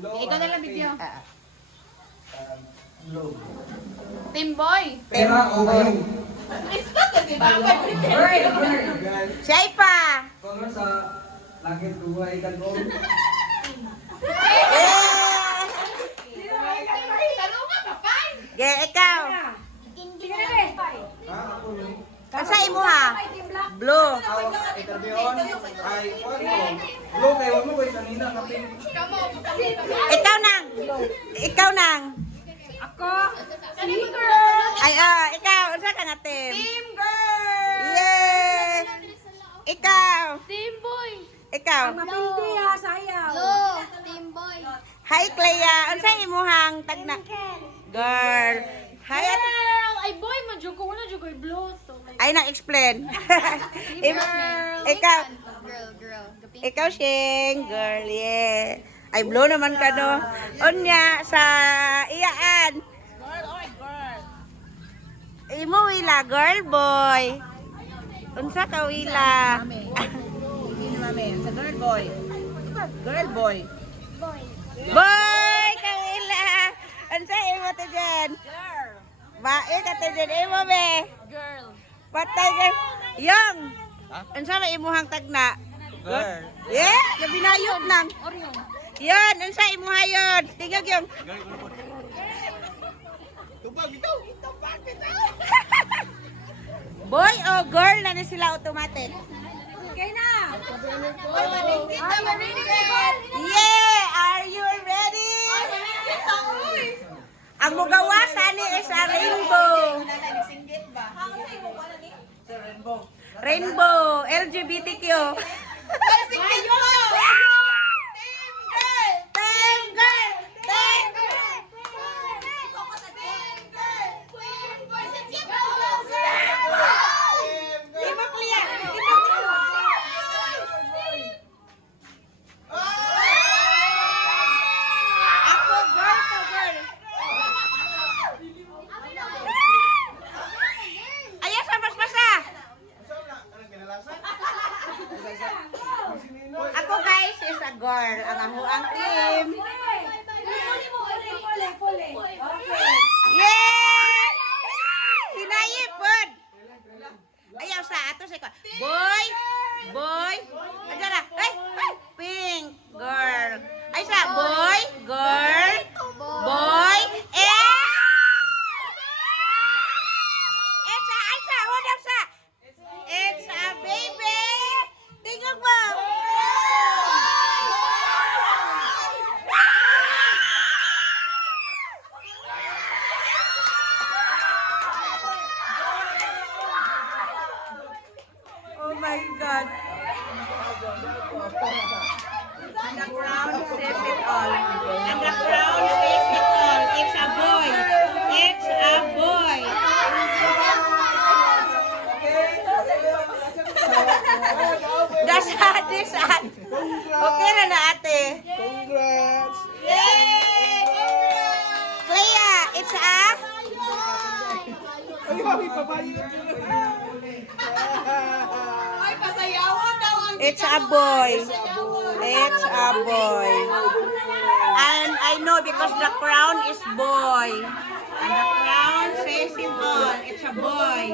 Ikaw na lang video. Blue. Team boy. Pera o bayong? Iska kasi dapat. Siya pa. Color sa langit buhay kagong. Talunga pa pa. Ge, ikaw. Ako no. Asa imo ha? Blue. Aw, interviewon ay ano? Blue kay wala mo kay kanina kapin. Ikaw nang. Ikaw nang. Ako. Team girl. Ay, ikaw. Unsa ka nga team? Team girl. Yay! Ikaw. Team boy. Ikaw. Mapindi ha, sayaw. Blue. Team boy. Hi, Clea. Unsa imuhang tagna? Girl. Hi. Girl. Ay boy, madyo ko. Wala dyo ko blue. So, like, Ay, na-explain. girl. Ikaw. Girl. Ikaw, Sheng. Girl, yeah. Ay, blow naman ka, no? Unya, sa iyaan. Imo, wila, girl, boy. Unsa ka, wila? Sa girl boy. Girl boy. Boy, ka, wila. Unsa, imo to dyan? Girl. Bae ka to dyan, imo, be. Girl. Patay, girl. Yung. Unsa na imuhang tagna? Girl. Yeah, gabinayot nang. Yan, unsa imo hayon? Tingog yung. Boy o girl na ni sila automatic? Okay na. Yeah, are you ready? Ang mugawas ani is a rainbow. Rainbow, LGBTQ. Team girl! Team girl! Di ba clear? Di ba Ako girl to girl. Ayan sa mas-masa. Ako guys is a girl. Ang ahuang team. Yeah! Hinayipod! Ayaw sa ato sa boy! Boy! Ayan na! Ay! Pink! Girl! Ay sa boy! Girl! Boy! It's a! Ay sa! Wadang sa! It's a baby! Tingog mo! Oh my God! And the crown says it all. And the crown says it all. It's a boy. It's a boy. That's this ad. Okay na na ate. Congrats. Yay! Clea, it's a Ay, happy babae. Ay, pasayawan daw ang it's a boy. It's a boy. And I know because the crown is boy. And the crown says it all. It's a boy.